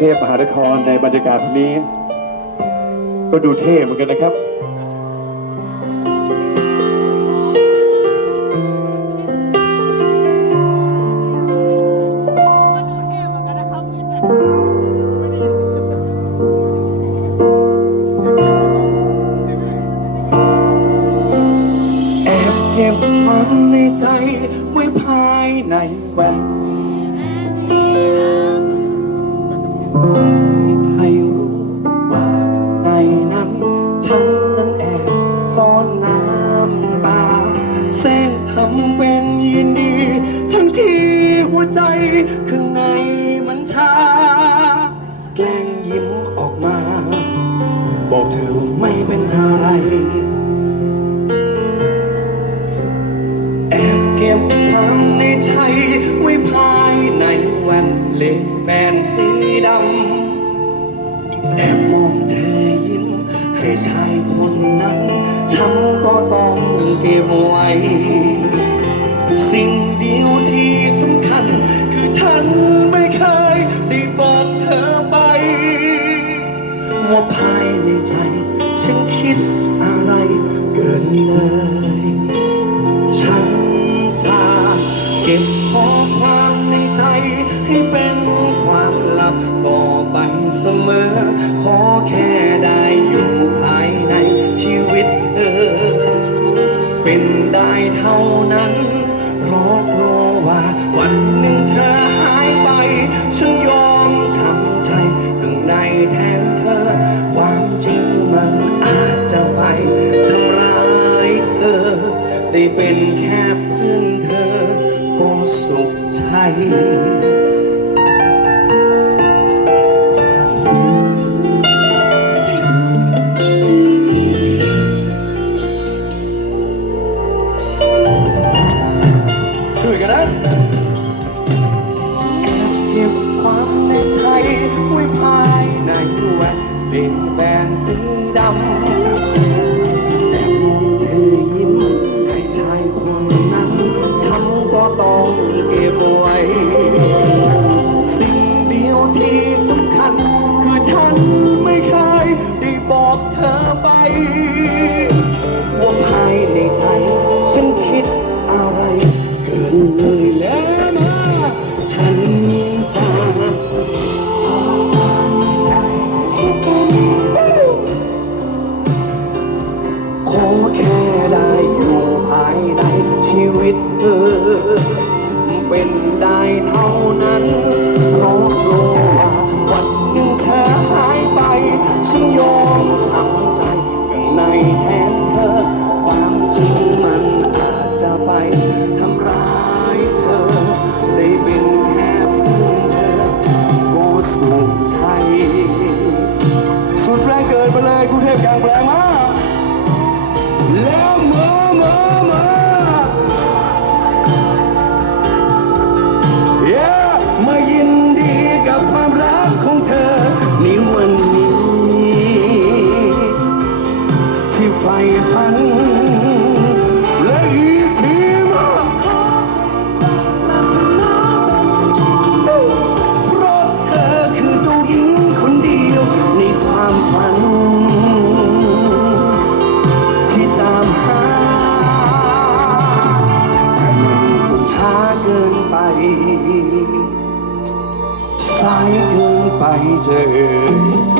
เทพมหานครในบรรยากาศแบบนี้ ก็ดูเท่เหมือนกันนะครับ แอบเก็บความในใจไว้ภายในแว่น ไม่ใครรู้ว่าในนั้น ฉันนั้นแอบซ่อนน้ำตาแสร้งทำเป็นยินดี ทั้งที่หัวใจข้างในมันชา แกล้งยิ้มออกมา บอกเธอไม่เป็นอะไรแอบเก็บความในใจไว้ภายใน แว่นเล็กแบนสีดำแอบมองเธอยิ้ม ให้ชายคนนั้น ฉันก็ต้องเก็บไว้ สิ่งเดียวที่สำคัญ คือฉันไม่เคยได้บอกเธอไป ว่าภายในใจ ฉันคิดอะไรเกินเลย ฉันจะเก็บ เป็นความลับต่อไปเสมอ ขอแค่ได้อยู่ภายในชีวิตเธอ เป็นได้เท่านั้นเพราะกลัวว่าวันหนึ่งเธอหายไป ฉันยอมช้ำใจข้างในแทนเธอ ความจริงมันอาจจะไปทำร้ายเธอ ได้เป็นแค่เพื่อนเธอ ก็สุขใจ ว่นเล็ ที่ใฝ่ฝันายเกินไปเจอ